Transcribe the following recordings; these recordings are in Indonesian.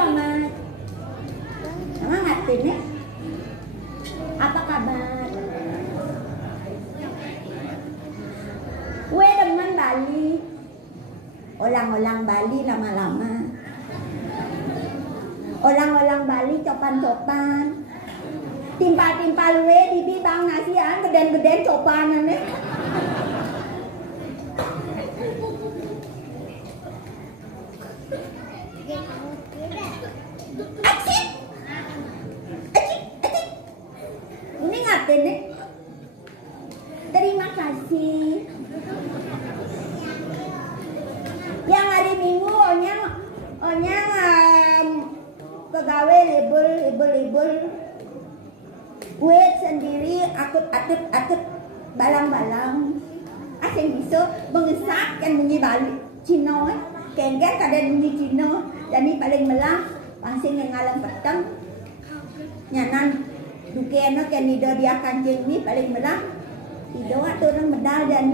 Selamat. Semangat ini. Apa kabar? Gue demen Bali. Orang-orang Bali lama-lama. Orang-orang Bali copan-copan. Timpal-timpal gue di bibang nasian geden-geden copanan nih. Acik. Ini ngapain nih? Terima kasih. Yang hari Minggu onyang pegawai libur gue sendiri akut balang-balang asing bisa mengesak kan bunyi Bali Cina kenggan kadang bunyi Cina jadi paling melang pasing yang ngalam petang nyanan dukena kan nido dia kancing ni paling melang tido atau orang medal dan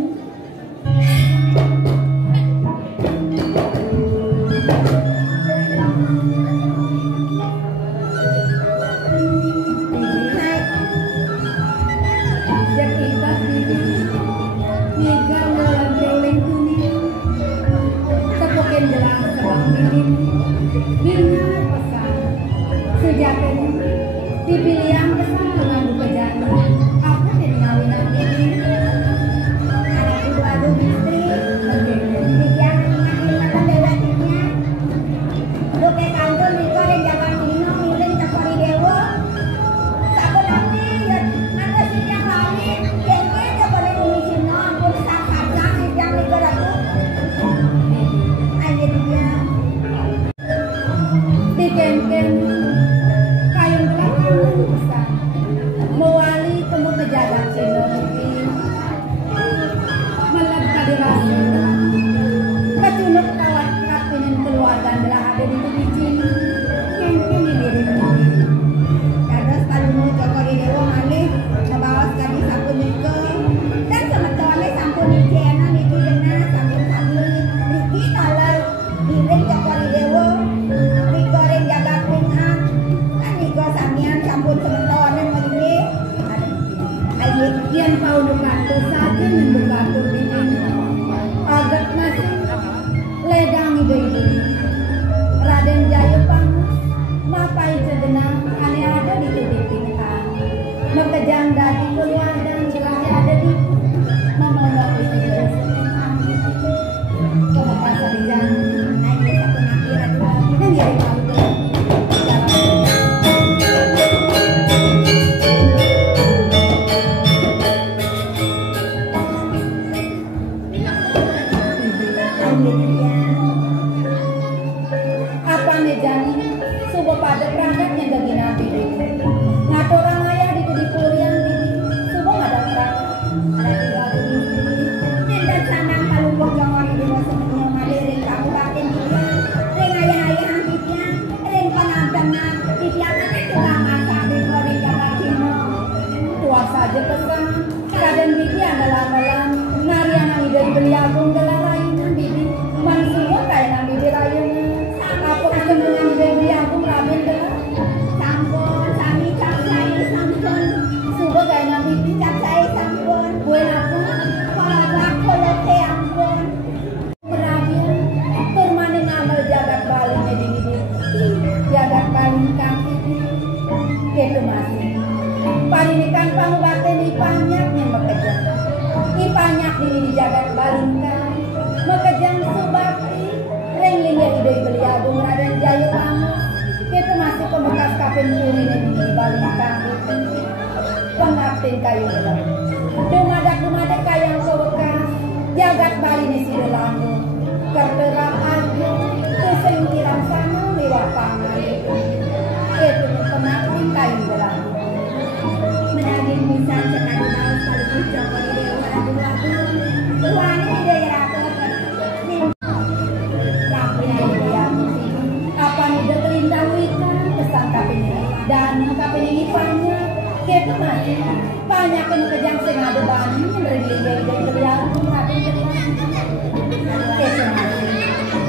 banyak yang kejang sing ada bani regli dari kerjaan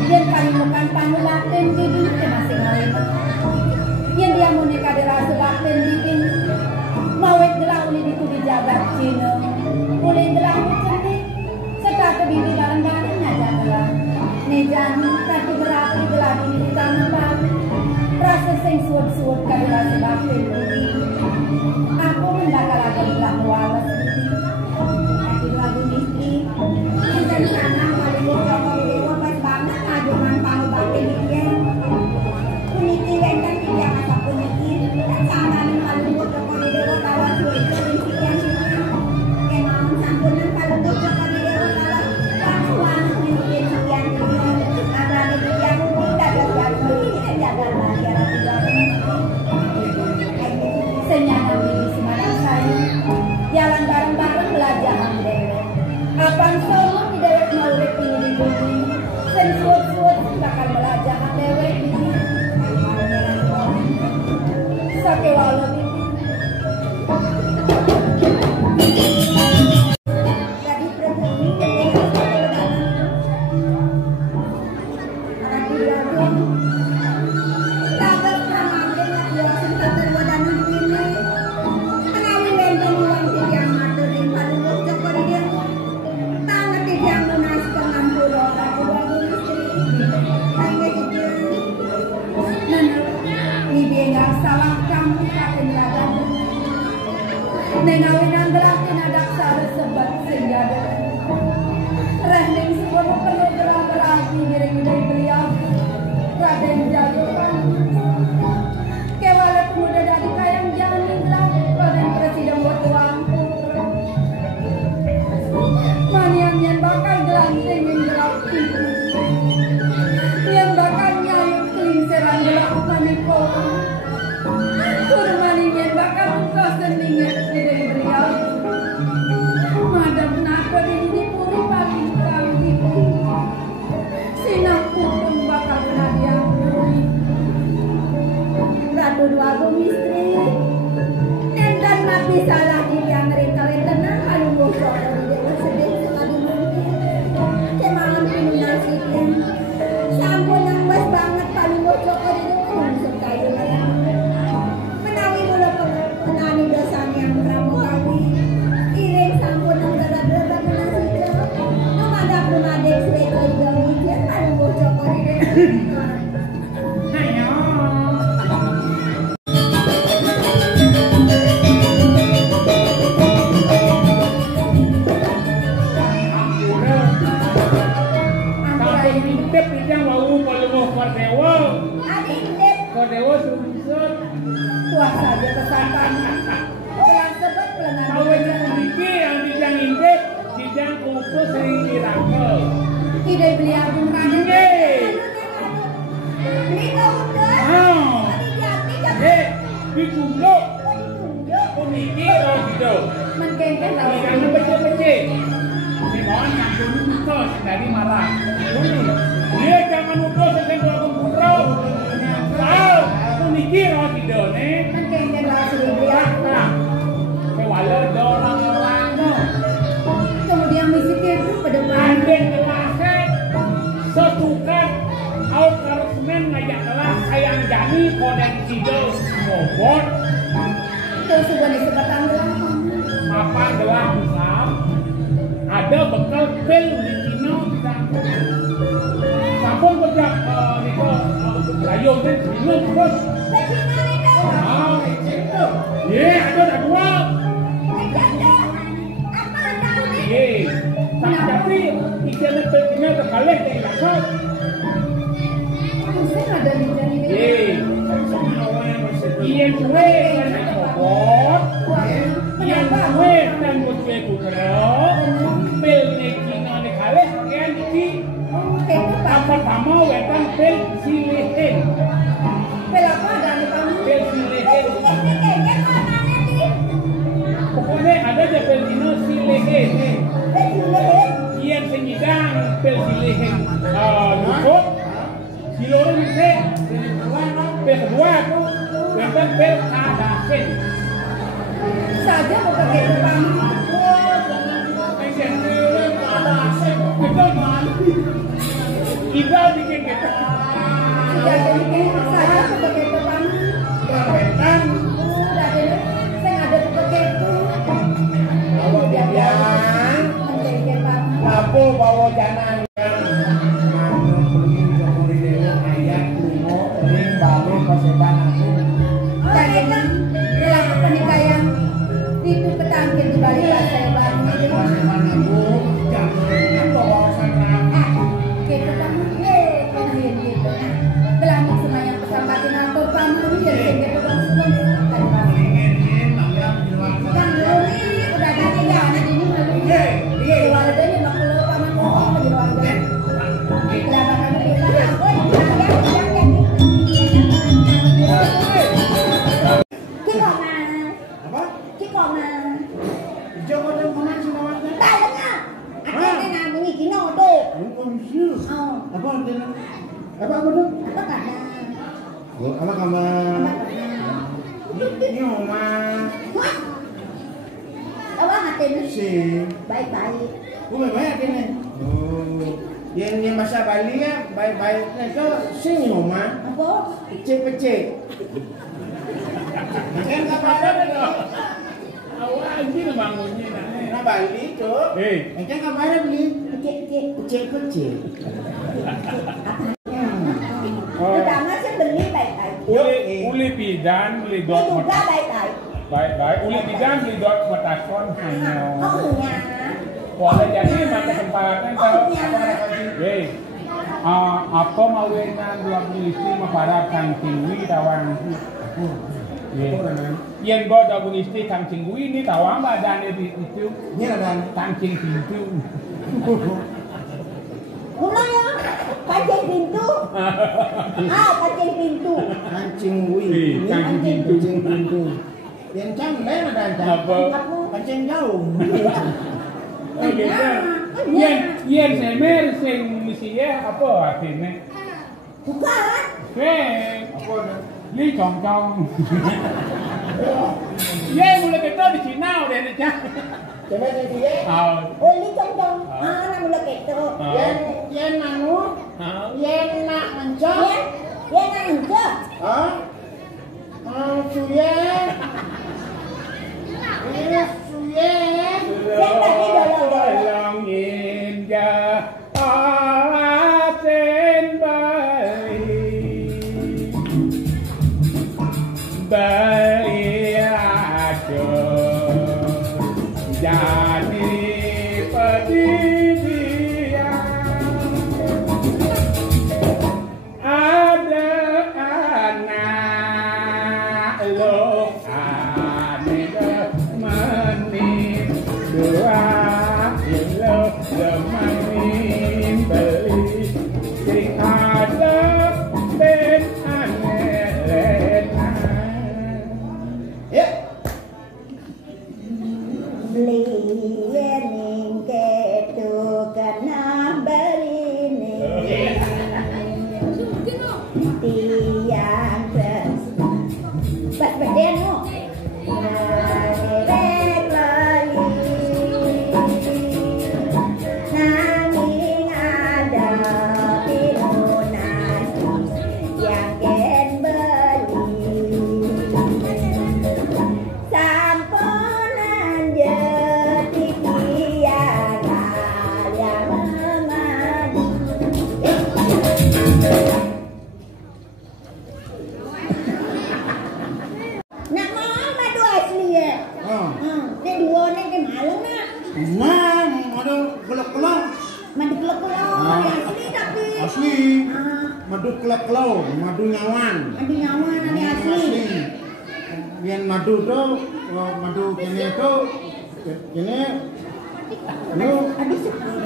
Yen kami makan panulaten di masing-masing Yang dia mau nikah derasa bakten bikin mawet gelang uli itu dijaga Cina. Uli gelang ini serta ke bibi bareng-bareng aja gelang. Nejan kaki berat di gelang ini di tangan bang. Rasa sing suut-suut ke derasa bakten bibi. Aku mendakal ada gelang walas bibi. Kaki lagu mistri. Yang sana paling bocor dewa pas banget aduman pang bakten bibi. Kuniti wendan tidak masa kuniti. Kan sana nih paling bocor dewa bawa sulit kunitian sini. Emang sampunan paling bocor dewa bawa kawan kunitian sekian ini. Ada di yang tidak ada tidak jaga bayar tidak. Senyangan di Semarang saya. Jalan bareng-bareng belajar dewe. Apang semua di dewek maulid ini di bumi. Sensuat-suat bakal belajar dewe ini. Sake walau ini. Jadi perempuan ini anak dia pun tagap ramai dia sempat terwadanan ini. Menawi benteng uang tiang mata di paling bocor kori dia. Tangan tiang lunas pengampura lagu istri. Hanya gitu. Nana, bibi nggak salah kamu kapan lagan. Nengawi nanggerak nadak salah sebat senjata. Rendeng sebuah perlu gerak-gerak giring dari beliau. Raden jagokan. Kewala pemuda dari kayang jangan hilang. Raden presiden buat uang. Manian bakal gelantengin gelap itu. Yang bakal nyayut kelingseran gelap maniko. Kurmanian bakal buka sendingan dari beliau. Madam nako di puri pagi kali. Sinaku pun bakal kena diampuni. Ratu dua istri. Dan mati salah diri yang mereka tenang. Aduh bosok dari dewa sedih sekali mungkin. Kemangan pinunasikin. Sampun yang bas banget paling bosok dari dewa. Sukai dengan menawi mula penani dosan yang pramukawi. Iring sampun yang dada-dada menasika. Memadak memadek seleka juga mikir. Aduh bosok dari dewa. Kordewo susun Puas saja pesankan. Pelan sebut pelan. awalnya sedikit yang dijang indep, dijang kuku sering dirangkel. Tidak beli album Raden. Beli kau udah. Ditunjuk, uniki kalau gitu. Menkengken Ini lawan. karena becek-becek. Si kawan yang dulu utus dari marah. Dia jangan utus dengan dua kumpul. Tahu, uniki kalau gitu nih. Menkengken lawan sudah beli. Nah, kewala ada orang-orang. Kemudian misikir itu pada mana? Ada kelasnya setukan out karusmen ngajak kelas sayang jani kodeng cidel bobot Itu sebuah disebatan gelang. apa gelang besar ada bekal pil di Cina sampun berjak niko layung dan bingung terus ada dua tapi ikan pentingnya terkalik dari langsung Saya ada di jari. Iyan kue dan bobot, iyan kue dan kue putra, pil nekina nekale, iyan di apa tama wetan pil silihin, Pelapa ada di kamu. pil silihin. Pokoknya ada aja pil dino silihin. Iyan senyidang pil silihin, lupuk, silorun se, pil kedua tu. Wetan pil kadasin. Saja mau pakai depan. Kita bikin kita. jadi saya sebagai teman. Rambetan. Saya ada sebagai itu. Bawa jajan. Lapo bawa janan. Itu petangkir di balik saya bangun itu. Kita kan gitu. Belanja semuanya pesan atau pampu jadi kita kan semua. Udah ganti ya, ini malu. Keluarganya bakal paman ngomong di keluarga. Belakang kita Apa kabar? Ini Oma. Apa ngatain Si. baik-baik. Baik-baik ini. Oh. Yang bahasa Bali ya baik-baiknya itu sini Oma. Apa? Pecik-pecik. Kan kabar ada. Awak anjir bangunnya Nah Bali itu. Kan kabar beli pecik-pecik. Pertama saya beli baik-baik. Uli pidan, beli dot Juga mata. baik-baik. Baik-baik. Uli pidan, beli dot matason hanya. Oh punya. Wala jadi mata kesempatan kalau Iya. apa mawenan dua istri maparap kang tingwi tawang. Yen go da istri kang tingwi ni tawang badan itu. Ini ada Kancing pintu. Mulai ya, kancing pintu. Kancing pintu. kancing wih. Kancing pintu. Yang cang lain ada Apa? kancing jauh. Oh gitu. Yen semer sing misiye apa artinya? Bukan. Apa? Li cong-cong. Ye mulai kita di Cina udah nih cang. Coba dia. Oli cong-cong. Nak mula keto. Yang nanu. Yang nak mencong. Yang nak mencong. Suye. Ini suye. Langin ja aten Bali ajo jadi pedidian ada anak lo aneh manis dua lo manis beli sing ada ben aneh lena. Ya. Beli ning keto kena beli ning. Tiang terus. Pas beden no. Ngerek lali. Nanging ada pinunan yang ken beli. Samponan jeti tiang alia memadu. Nak mau madu asli ya? Ni dua ni ke malam nak. Ada kelok-kelok. Madu kelok-kelok asli tapi. Asli. Madu kelok-kelok, madu nyawan. Madu nyawan ni asli. Yang madu tu, madu ini tu, ini, lu, Aduh,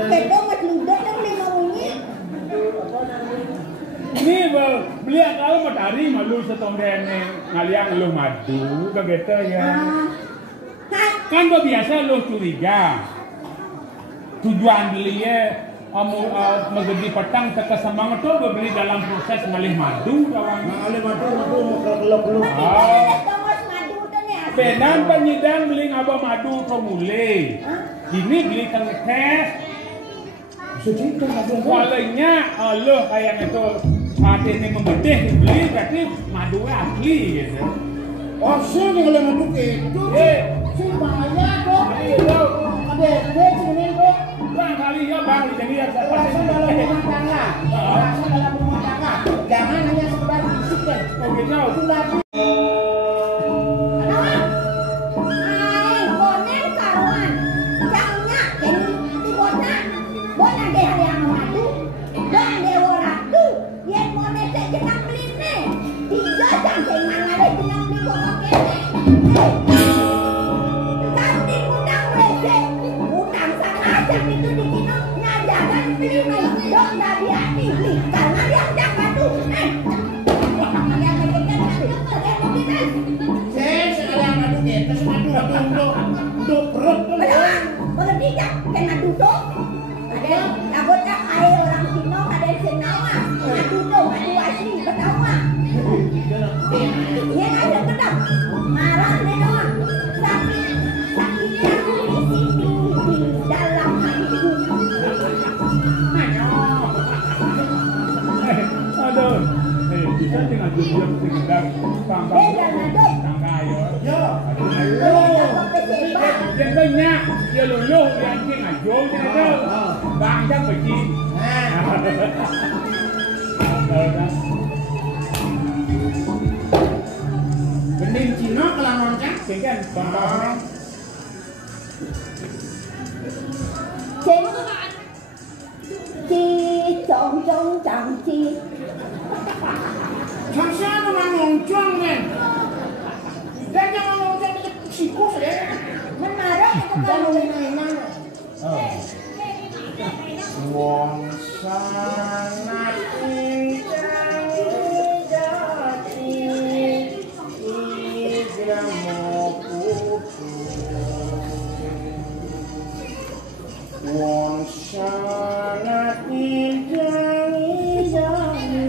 keto mat ludah dah beli maunya. Ini beli kalau matahari malu setonden ngaliang lu madu begitu ya. Kan biasa lu curiga. Tujuan belinya menggedi petang teka semangat tuh beli dalam proses ngalih madu kawan. ngalih madu kelok-kelok. Benan penyidang beli ngaba madu to mulai. Ini beli tengkes. Sejuta madu. Walenya lo kayak itu Adanya membedeh beli berarti madu asli gitu. Oh, sini kalau madu itu. Si bahaya dong. Ada sini dong. Bang kali ya bang, jadi ya Rasa dalam rumah tangga. Rasa dalam rumah tangga. Jangan hanya sekedar bisikan. Oh gitu. Sudah bisa tinggal jujur tinggal tangga ya. Yang banyak dia luluh yang tinggal jauh itu bang kan pergi. bening Cina kelamaan kan? Kan contohnya. Chi trông trông chẳng chi. Chẳng nó mà ngồi chuông này. Đây cho nó ngồi chuông thì chỉ có phải Mình mà đó thì cho không nó này năng. Wong sangat indah jati idramu Wong sangat indah jati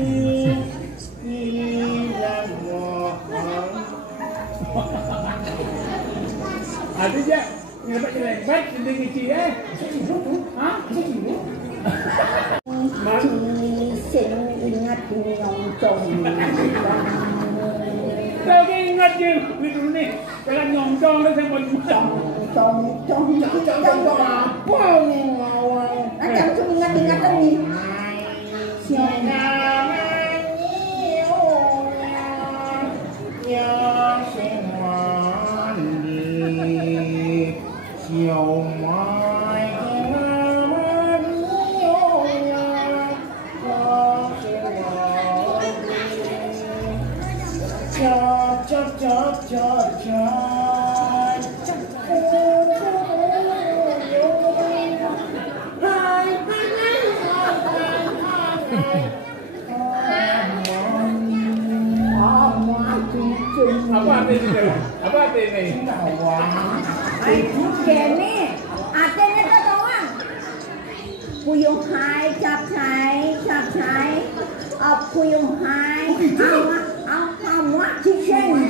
idramu Ada je ngebat dengan kecil Ha? Xin ingat nyong chồng. Kau ingat je video ni. Kalau nyongcong tu saya boleh Chong apa ni ngawang? Macam tu ingat-ingatan ni. Apa arti ini? Apa arti ini? Kene, artinya tu doang. Puyung hai, cap hai, puyung hai, awak, awak, cincin.